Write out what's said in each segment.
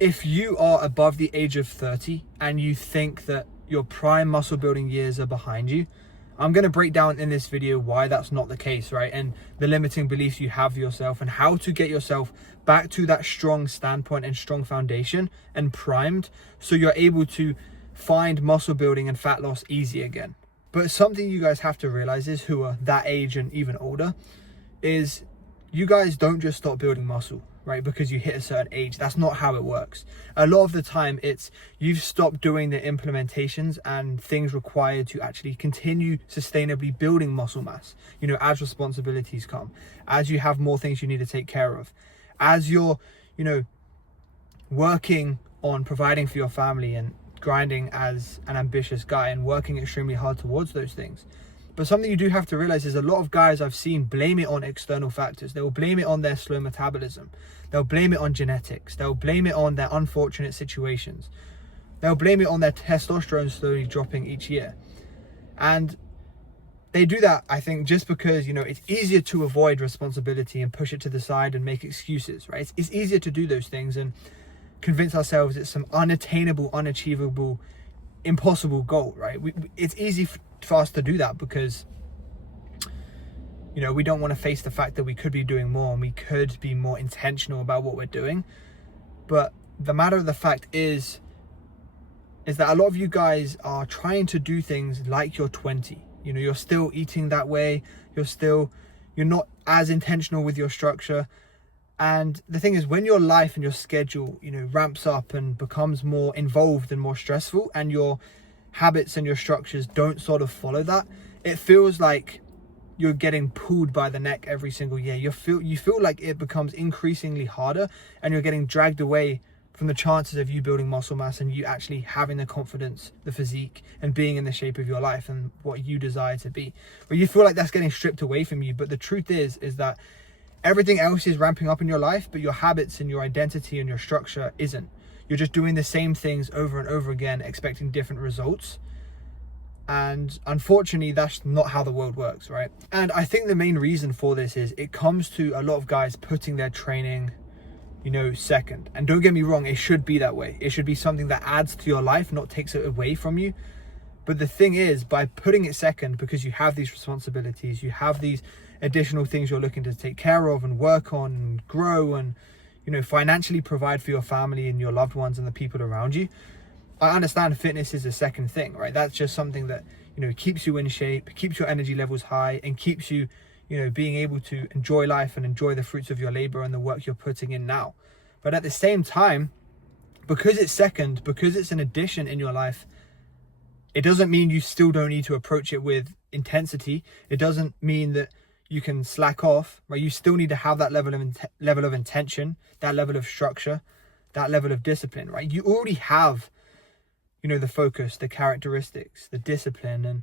if you are above the age of 30 and you think that your prime muscle building years are behind you, I'm going to break down in this video why that's not the case, right? And the limiting beliefs you have yourself and how to get yourself back to that strong standpoint and strong foundation and primed so you're able to find muscle building and fat loss easy again. But something you guys have to realize is, who are that age and even older, is you guys don't just stop building muscle, right? Because you hit a certain age. That's not how it works. A lot of the time it's you've stopped doing the implementations and things required to actually continue sustainably building muscle mass, you know, as responsibilities come, as you have more things you need to take care of, as you're, you know, working on providing for your family and grinding as an ambitious guy and working extremely hard towards those things. But something you do have to realize is a lot of guys I've seen blame it on external factors. They will blame it on their slow metabolism. They'll blame it on genetics. They'll blame it on their unfortunate situations. They'll blame it on their testosterone slowly dropping each year. And they do that, I think, just because, you know, it's easier to avoid responsibility and push it to the side and make excuses, right? It's easier to do those things and convince ourselves it's some unattainable, unachievable, impossible goal, right? It's easy for us to do that because, you know, we don't want to face the fact that we could be doing more and we could be more intentional about what we're doing. But the matter of the fact is that a lot of you guys are trying to do things like you're 20. You know, you're still eating that way. You're not as intentional with your structure. And the thing is, when your life and your schedule, you know, ramps up and becomes more involved and more stressful, and your habits and your structures don't sort of follow that, it feels like you're getting pulled by the neck every single year. You feel like it becomes increasingly harder and you're getting dragged away from the chances of you building muscle mass and you actually having the confidence, the physique, and being in the shape of your life and what you desire to be. But you feel like that's getting stripped away from you. But the truth is that everything else is ramping up in your life, but your habits and your identity and your structure isn't. You're just doing the same things over and over again, expecting different results. And unfortunately, that's not how the world works, right? And I think the main reason for this is it comes to a lot of guys putting their training, you know, second. And don't get me wrong, it should be that way. It should be something that adds to your life, not takes it away from you. But the thing is, by putting it second, because you have these responsibilities, you have these additional things you're looking to take care of and work on and grow and, you know, financially provide for your family and your loved ones and the people around you. I understand fitness is a second thing, right? That's just something that, you know, keeps you in shape, keeps your energy levels high, and keeps you, you know, being able to enjoy life and enjoy the fruits of your labor and the work you're putting in now. But at the same time, because it's second, because it's an addition in your life, it doesn't mean you still don't need to approach it with intensity. It doesn't mean that you can slack off, right? You still need to have that level of intention, that level of structure, that level of discipline, right? You already have, you know, the focus, the characteristics, the discipline, and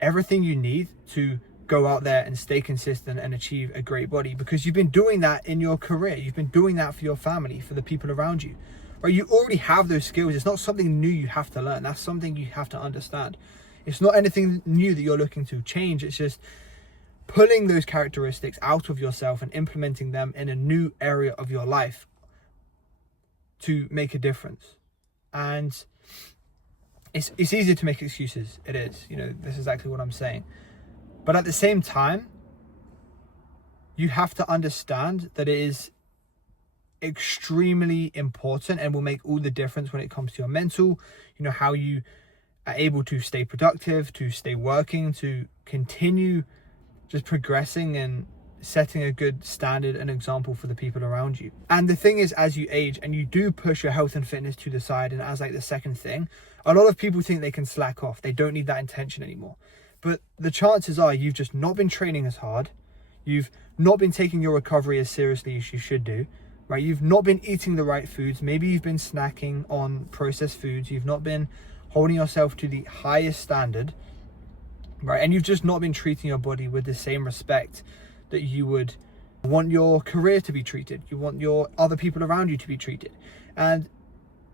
everything you need to go out there and stay consistent and achieve a great body, because you've been doing that in your career. You've been doing that for your family, for the people around you, right? You already have those skills. It's not something new you have to learn. That's something you have to understand. It's not anything new that you're looking to change. It's just pulling those characteristics out of yourself and implementing them in a new area of your life to make a difference. And it's easier to make excuses. It is, you know, this is exactly what I'm saying. But at the same time, you have to understand that it is extremely important and will make all the difference when it comes to your mental, you know, how you are able to stay productive, to stay working, to continue just progressing and setting a good standard and example for the people around you. And the thing is, as you age and you do push your health and fitness to the side and as like the second thing, a lot of people think they can slack off. They don't need that intention anymore. But the chances are you've just not been training as hard. You've not been taking your recovery as seriously as you should do, right? You've not been eating the right foods. Maybe you've been snacking on processed foods. You've not been holding yourself to the highest standard, right? And you've just not been treating your body with the same respect that you would want your career to be treated. You want your other people around you to be treated. And,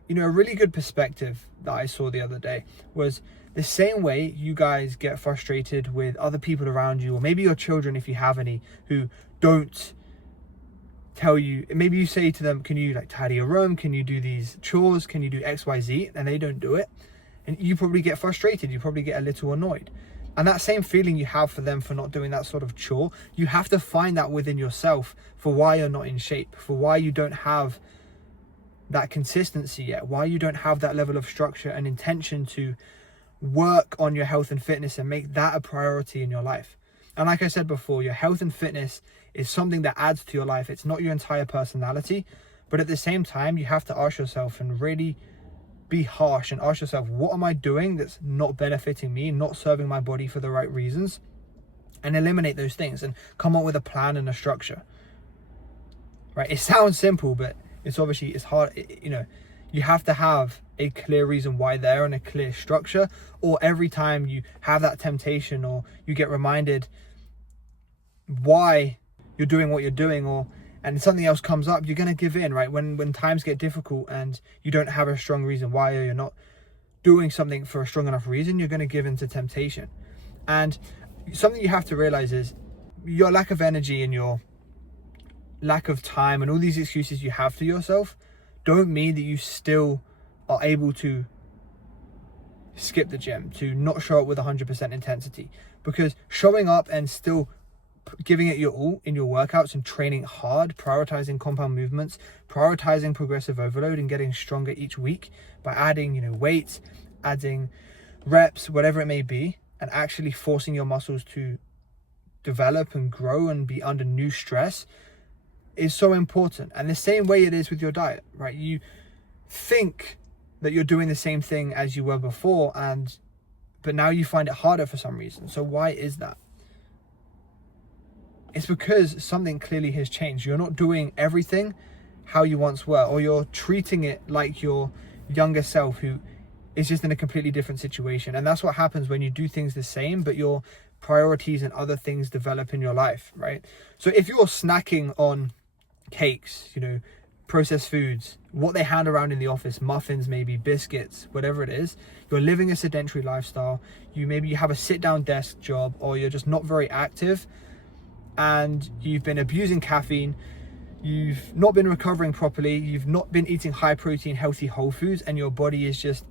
you know, a really good perspective that I saw the other day was the same way you guys get frustrated with other people around you, or maybe your children, if you have any, who don't tell you, maybe you say to them, can you like tidy your room? Can you do these chores? Can you do XYZ? And they don't do it. And you probably get frustrated. You probably get a little annoyed. And that same feeling you have for them for not doing that sort of chore, you have to find that within yourself for why you're not in shape, for why you don't have that consistency yet, why you don't have that level of structure and intention to work on your health and fitness and make that a priority in your life. And like I said before, your health and fitness is something that adds to your life. It's not your entire personality, but at the same time, you have to ask yourself and really be harsh and ask yourself, what am I doing that's not benefiting me, not serving my body for the right reasons? And eliminate those things and come up with a plan and a structure. Right? It sounds simple, but it's hard. You have to have a clear reason why there and a clear structure, or every time you have that temptation or you get reminded why you're doing what you're doing, and something else comes up, you're going to give in, right? When times get difficult and you don't have a strong reason why, or you're not doing something for a strong enough reason, you're going to give in to temptation. And something you have to realize is your lack of energy and your lack of time and all these excuses you have to yourself don't mean that you still are able to skip the gym, to not show up with 100% intensity. Because showing up and still giving it your all in your workouts and training hard, prioritizing compound movements, prioritizing progressive overload, and getting stronger each week by adding, weights, adding reps, whatever it may be, and actually forcing your muscles to develop and grow and be under new stress is so important. And the same way it is with your diet, right? You think that you're doing the same thing as you were before, but now you find it harder for some reason. So why is that? It's because something clearly has changed. You're not doing everything how you once were, or you're treating it like your younger self who is just in a completely different situation. And that's what happens when you do things the same, but your priorities and other things develop in your life, right? So if you're snacking on cakes, processed foods, what they hand around in the office, muffins, maybe biscuits, whatever it is, you're living a sedentary lifestyle, you have a sit-down desk job, or you're just not very active, and you've been abusing caffeine, you've not been recovering properly, you've not been eating high protein, healthy whole foods, and your body is just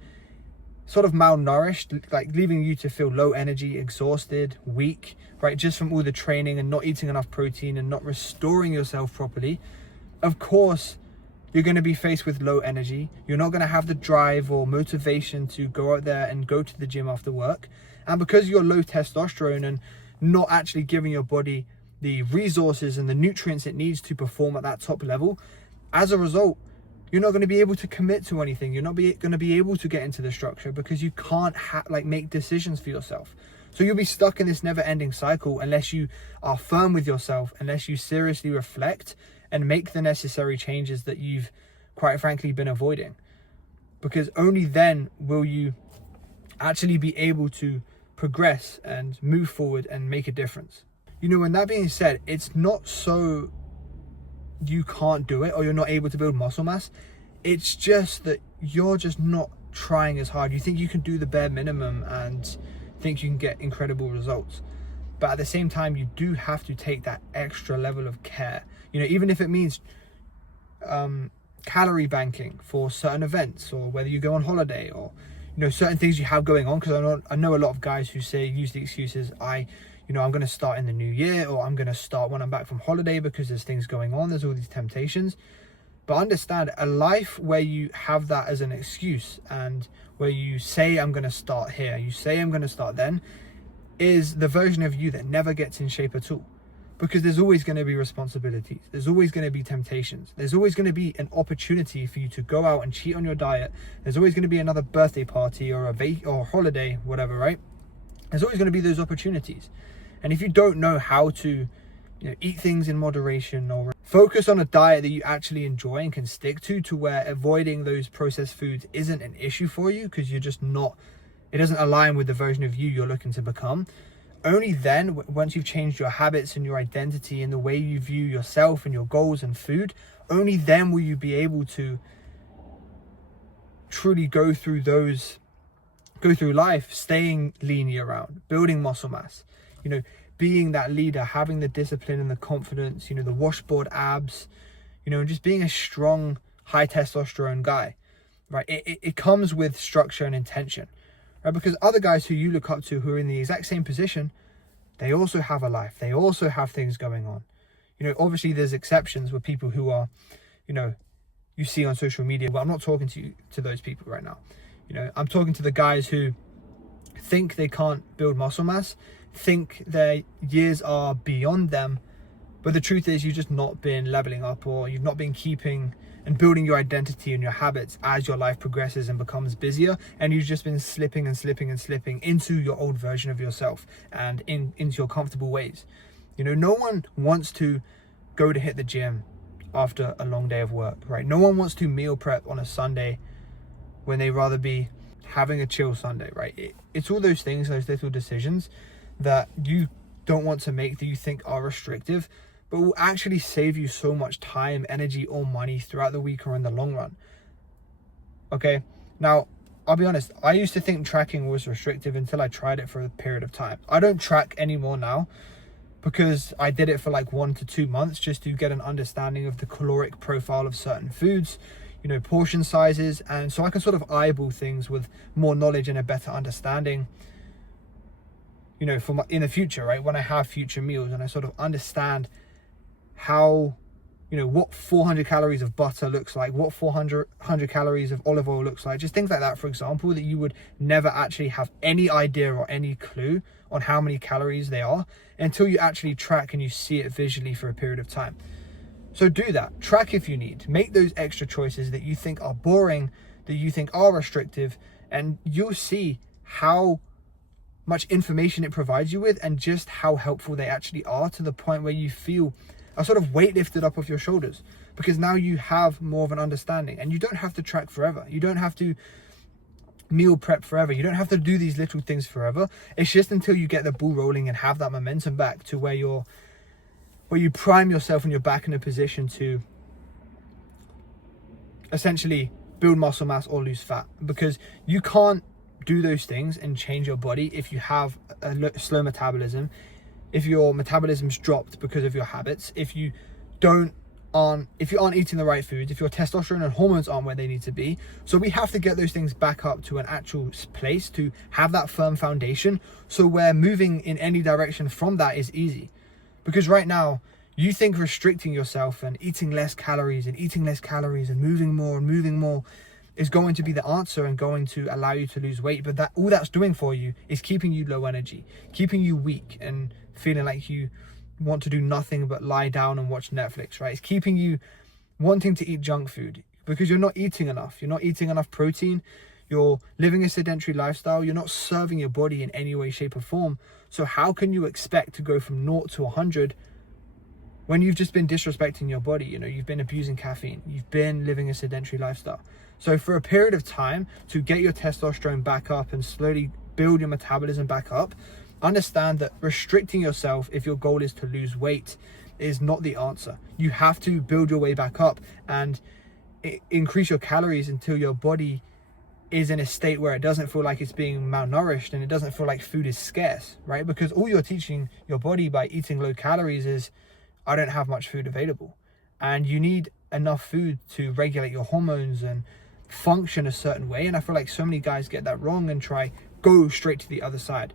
sort of malnourished, like leaving you to feel low energy, exhausted, weak, right? Just from all the training and not eating enough protein and not restoring yourself properly. Of course, you're going to be faced with low energy. You're not going to have the drive or motivation to go out there and go to the gym after work. And because you're low testosterone and not actually giving your body the resources and the nutrients it needs to perform at that top level, as a result, you're not going to be able to commit to anything. You're not going to be able to get into the structure because you can't make decisions for yourself. So you'll be stuck in this never-ending cycle unless you are firm with yourself, unless you seriously reflect and make the necessary changes that you've, quite frankly, been avoiding. Because only then will you actually be able to progress and move forward and make a difference. And that being said, it's not so you can't do it or you're not able to build muscle mass. It's just that you're just not trying as hard. You think you can do the bare minimum and think you can get incredible results. But at the same time, you do have to take that extra level of care. Even if it means calorie banking for certain events, or whether you go on holiday, or certain things you have going on. Because I know a lot of guys who use the excuses, I'm going to start in the new year, or I'm going to start when I'm back from holiday because there's things going on. There's all these temptations. But understand, a life where you have that as an excuse and where you say, I'm going to start here, you say, I'm going to start then, is the version of you that never gets in shape at all. Because there's always going to be responsibilities. There's always going to be temptations. There's always going to be an opportunity for you to go out and cheat on your diet. There's always going to be another birthday party or a holiday, whatever, right? There's always going to be those opportunities. And if you don't know how to eat things in moderation, or focus on a diet that you actually enjoy and can stick to where avoiding those processed foods isn't an issue for you because you're just not, it doesn't align with the version of you you're looking to become, only then, once you've changed your habits and your identity and the way you view yourself and your goals and food, only then will you be able to truly go through life, staying lean year round, building muscle mass, being that leader, having the discipline and the confidence, the washboard abs, you know, just being a strong, high testosterone guy, right? It comes with structure and intention, right? Because other guys who you look up to who are in the exact same position, they also have a life. They also have things going on. You know, obviously there's exceptions with people who are, you know, you see on social media, but I'm not talking to those people right now. You know, I'm talking to the guys who think they can't build muscle mass, think their years are beyond them, but the truth is you've just not been leveling up, or you've not been keeping and building your identity and your habits as your life progresses and becomes busier, and you've just been slipping into your old version of yourself and into your comfortable ways. You know, no one wants to go to hit the gym after a long day of work, right? No one wants to meal prep on a Sunday when they rather be having a chill Sunday, right? It's all those things, those little decisions that you don't want to make that you think are restrictive, but will actually save you so much time, energy, or money throughout the week or in the long run. Okay, now I'll be honest, I used to think tracking was restrictive until I tried it for a period of time. I don't track anymore now because I did it for like 1 to 2 months just to get an understanding of the caloric profile of certain foods, you know, portion sizes, and so I can sort of eyeball things with more knowledge and a better understanding, you know, for in the future, right? When I have future meals and I sort of understand how, you know, what 400 calories of butter looks like, what 400 calories of olive oil looks like, just things like that, for example, that you would never actually have any idea or any clue on how many calories they are until you actually track and you see it visually for a period of time. So do that. Track if you need. Make those extra choices that you think are boring, that you think are restrictive, and you'll see how much information it provides you with and just how helpful they actually are, to the point where you feel a sort of weight lifted up off your shoulders, because now you have more of an understanding, and you don't have to track forever. You don't have to meal prep forever. You don't have to do these little things forever. It's just until you get the ball rolling and have that momentum back to where you prime yourself and you're back in a position to essentially build muscle mass or lose fat, because you can't do those things and change your body if you have a slow metabolism, if your metabolism's dropped because of your habits, if you aren't eating the right foods, if your testosterone and hormones aren't where they need to be. So we have to get those things back up to an actual place to have that firm foundation, so where moving in any direction from that is easy. Because right now you think restricting yourself and eating less calories and moving more is going to be the answer and going to allow you to lose weight, but that all that's doing for you is keeping you low energy, keeping you weak and feeling like you want to do nothing but lie down and watch Netflix, right? It's keeping you wanting to eat junk food because you're not eating enough. You're not eating enough protein. You're living a sedentary lifestyle. You're not serving your body in any way, shape, or form. So how can you expect to go from 0 to 100 when you've just been disrespecting your body? You know, you've been abusing caffeine. You've been living a sedentary lifestyle. So for a period of time, to get your testosterone back up and slowly build your metabolism back up, understand that restricting yourself, if your goal is to lose weight, is not the answer. You have to build your way back up and increase your calories until your body is in a state where it doesn't feel like it's being malnourished and it doesn't feel like food is scarce, right? Because all you're teaching your body by eating low calories is, I don't have much food available. And you need enough food to regulate your hormones and function a certain way. And I feel like so many guys get that wrong and go straight to the other side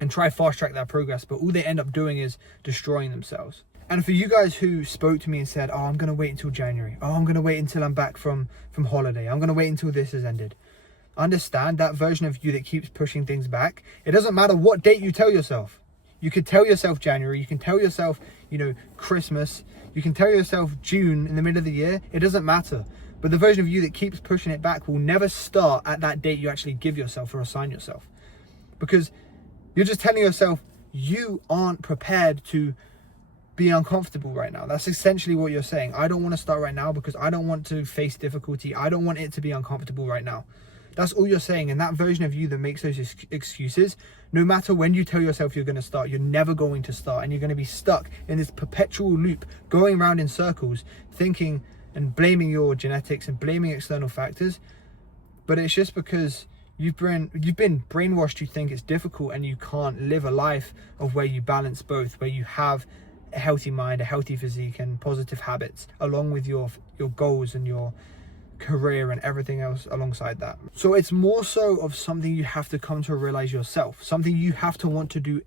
and try fast track that progress, but all they end up doing is destroying themselves. And for you guys who spoke to me and said, oh, I'm gonna wait until January, oh, I'm gonna wait until I'm back from holiday, I'm gonna wait until this has ended, understand that version of you that keeps pushing things back, it doesn't matter what date you tell yourself. You could tell yourself January, you can tell yourself, you know, Christmas, you can tell yourself June in the middle of the year, it doesn't matter. But the version of you that keeps pushing it back will never start at that date you actually give yourself or assign yourself. Because you're just telling yourself you aren't prepared to be uncomfortable right now. That's essentially what you're saying. I don't want to start right now because I don't want to face difficulty. I don't want it to be uncomfortable right now. That's all you're saying. And that version of you that makes those excuses, no matter when you tell yourself you're going to start, you're never going to start. And you're going to be stuck in this perpetual loop, going around in circles, thinking and blaming your genetics and blaming external factors. But it's just because you've been brainwashed. You think it's difficult and you can't live a life of where you balance both, where you have a healthy mind, a healthy physique, and positive habits, along with your goals and your career and everything else alongside that. So it's more so of something you have to come to realize yourself, something you have to want to do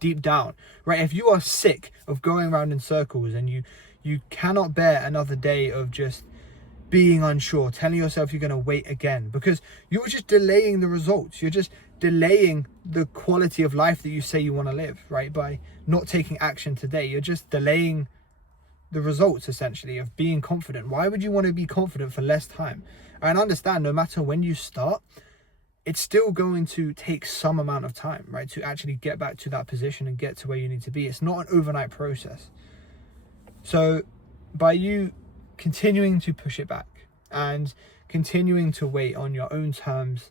deep down, right? If you are sick of going around in circles and you cannot bear another day of just being unsure, telling yourself you're going to wait again, because you're just delaying the results. You're just delaying the quality of life that you say you want to live, right? By not taking action today, you're just delaying the results, essentially, of being confident. Why would you want to be confident for less time? And understand, no matter when you start, it's still going to take some amount of time, right, to actually get back to that position and get to where you need to be. It's not an overnight process. So by you continuing to push it back and continuing to wait on your own terms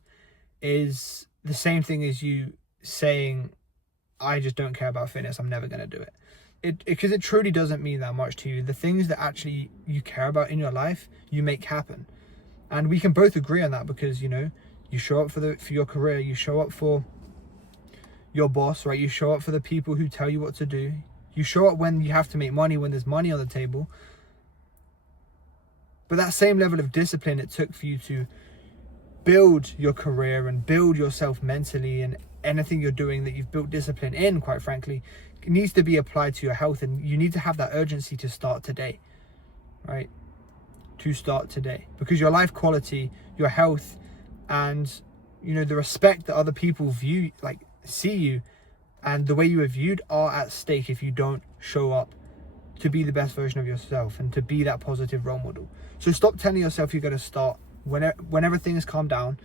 is the same thing as you saying, I just don't care about fitness, I'm never going to do it. Because it truly doesn't mean that much to you. The things that actually you care about in your life, you make happen. And we can both agree on that, because, you know, you show up for your career, you show up for your boss, right? You show up for the people who tell you what to do. You show up when you have to make money, when there's money on the table. But that same level of discipline it took for you to build your career and build yourself mentally, and anything you're doing that you've built discipline in, quite frankly, it needs to be applied to your health. And you need to have that urgency to start today, right? To start today, because your life quality, your health, and, you know, the respect that other people see you and the way you are viewed are at stake if you don't show up to be the best version of yourself and to be that positive role model. So stop telling yourself you're going to start whenever things calm down,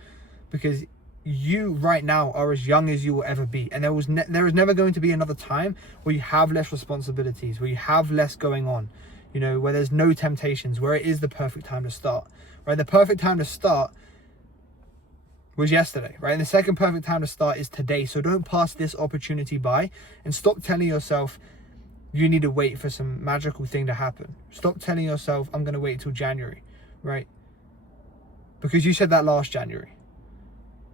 because you right now are as young as you will ever be, and there is never going to be another time where you have less responsibilities, where you have less going on, you know, where there's no temptations, where it is the perfect time to start, right? The perfect time to start was yesterday, right? And the second perfect time to start is today. So don't pass this opportunity by, and stop telling yourself you need to wait for some magical thing to happen. Stop telling yourself, I'm going to wait till January, right? Because you said that last January.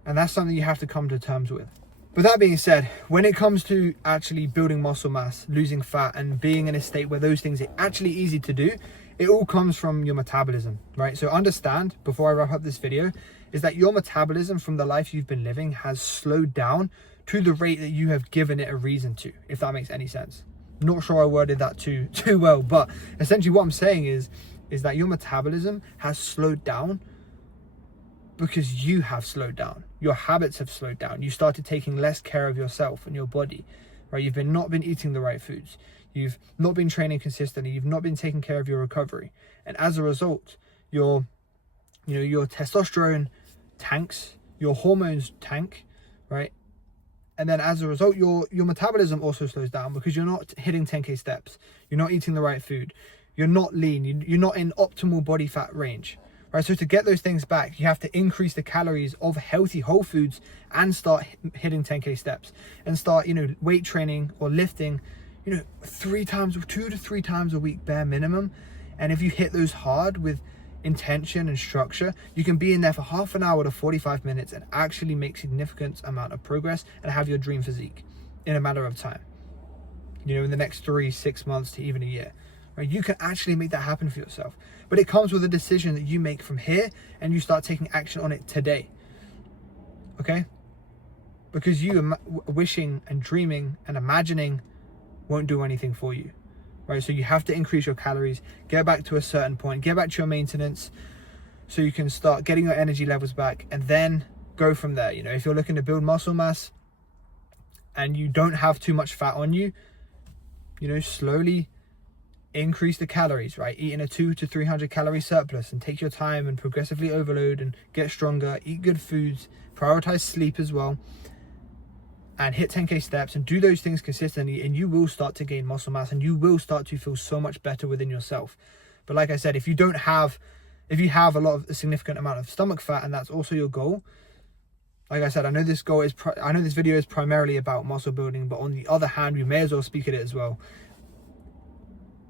And that's something you have to come to terms with. But that being said, when it comes to actually building muscle mass, losing fat, and being in a state where those things are actually easy to do, it all comes from your metabolism, right? So understand, before I wrap up this video, is that your metabolism from the life you've been living has slowed down to the rate that you have given it a reason to, if that makes any sense. Not sure I worded that too well, but essentially what I'm saying is that your metabolism has slowed down because you have slowed down. Your habits have slowed down. You started taking less care of yourself and your body, right? You've not been eating the right foods. You've not been training consistently. You've not been taking care of your recovery. And as a result, your testosterone tanks, your hormones tank, right? And then as a result, your metabolism also slows down, because you're not hitting 10K steps. You're not eating the right food. You're not lean. You're not in optimal body fat range, right? So to get those things back, you have to increase the calories of healthy whole foods and start hitting 10K steps, and start, you know, weight training or lifting, you know, 2 to 3 times a week bare minimum. And if you hit those hard with intention and structure, you can be in there for half an hour to 45 minutes and actually make significant amount of progress and have your dream physique in a matter of time, you know, in the next 3-6 months to even a year, right? You can actually make that happen for yourself. But it comes with a decision that you make from here, and you start taking action on it today, okay? Because you wishing and dreaming and imagining won't do anything for you, right? So you have to increase your calories, get back to a certain point, get back to your maintenance, so you can start getting your energy levels back, and then go from there. You know, if you're looking to build muscle mass and you don't have too much fat on you, you know, slowly increase the calories, right? Eat in a 200 to 300 calorie surplus, and take your time and progressively overload and get stronger. Eat good foods, prioritize sleep as well, and hit 10K steps, and do those things consistently, and you will start to gain muscle mass, and you will start to feel so much better within yourself. But like I said, if you have a significant amount of stomach fat, and that's also your goal, like I said, I know this video is primarily about muscle building, but on the other hand, we may as well speak at it as well,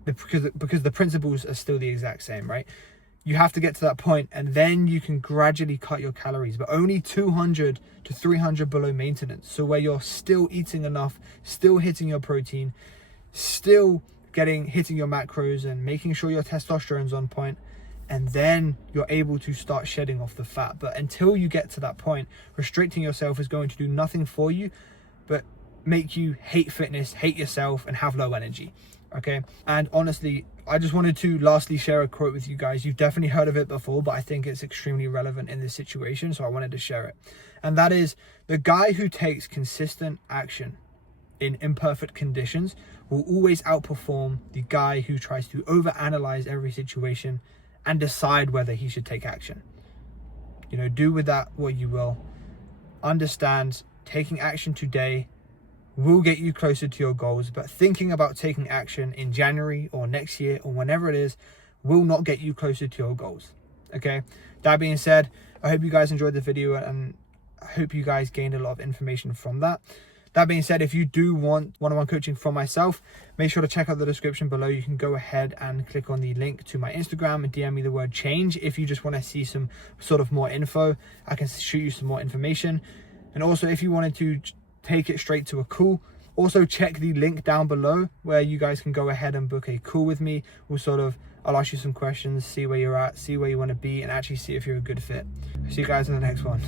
because the principles are still the exact same, right? You have to get to that point, and then you can gradually cut your calories, but only 200 to 300 below maintenance. So where you're still eating enough, still hitting your protein, still hitting your macros and making sure your testosterone's on point, and then you're able to start shedding off the fat. But until you get to that point, restricting yourself is going to do nothing for you but make you hate fitness, hate yourself, and have low energy. Okay. And honestly, I just wanted to lastly share a quote with you guys. You've definitely heard of it before, but I think it's extremely relevant in this situation, so I wanted to share it. And that is, the guy who takes consistent action in imperfect conditions will always outperform the guy who tries to overanalyze every situation and decide whether he should take action. You know, do with that what you will. Understand, taking action today will get you closer to your goals, but thinking about taking action in January or next year or whenever it is will not get you closer to your goals. Okay. That being said, I hope you guys enjoyed the video, and I hope you guys gained a lot of information from that. That being said, if you do want one-on-one coaching from myself, make sure to check out the description below. You can go ahead and click on the link to my Instagram and DM me the word change. If you just want to see some sort of more info, I can shoot you some more information. And also, if you wanted to take it straight to a call, also check the link down below where you guys can go ahead and book a call with me. I'll ask you some questions, see where you're at, see where you want to be, and actually see if you're a good fit. See you guys in the next one.